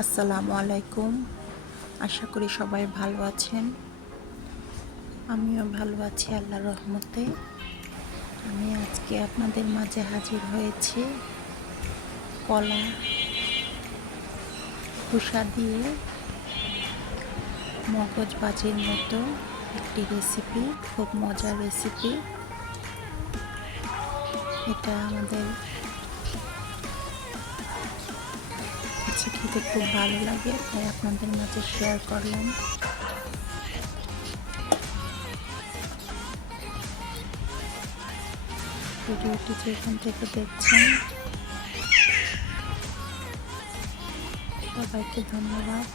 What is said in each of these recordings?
আসসালামু আলাইকুম। আশা করি সবাই ভালো আছেন। আমিও ভালো আছি আল্লাহর রহমতে। আমি আজকে আপনাদের মাঝে হাজির হয়েছি কলা খোসা দিয়ে মগজ ভাজির মতো একটি রেসিপি, খুব মজার রেসিপি। এটা আমাদের কাছে খেতে খুব ভালো লাগে, তাই আপনাদের মাঝে শেয়ার করলাম। ভিডিওটি যেখান থেকে দেখছেন সবাইকে ধন্যবাদ,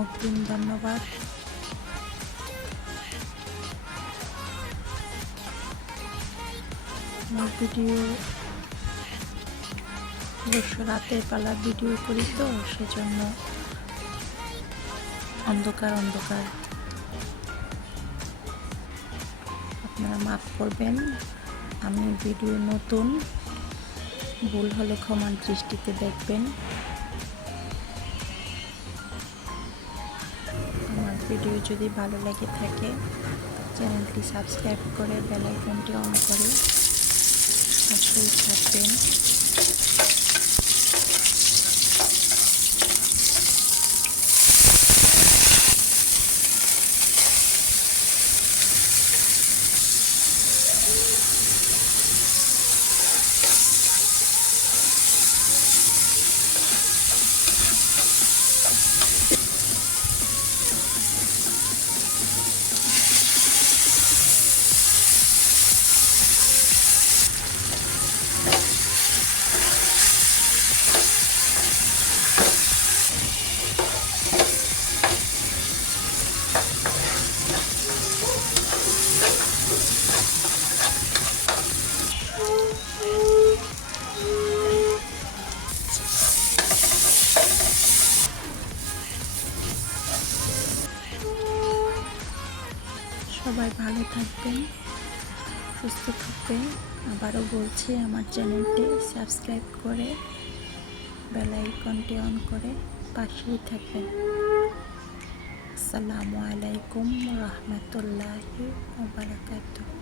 অগ্রিম ধন্যবাদ। আমার ভিডিও অবশ্য রাতের বেলা ভিডিও করি, তো সেজন্য অন্ধকার অন্ধকার, আপনারা মাফ করবেন। আমি ভিডিও নতুন, ভুল হলে ক্ষমার দৃষ্টিতে দেখবেন। আমার ভিডিও যদি ভালো লেগে থাকে চ্যানেলটি সাবস্ক্রাইব করে বেল আইকনটি অন করে পাশেই থাকবেন। সবাই ভালো থাকবেন, সুস্থ থাকবেন। আবারও বলছি, আমার চ্যানেলটি সাবস্ক্রাইব করে বেল আইকনটি অন করে পাশেই থাকবেন। আসসালামু আলাইকুম রাহমাতুল্লাহি ওয়া বারাকাতুহু।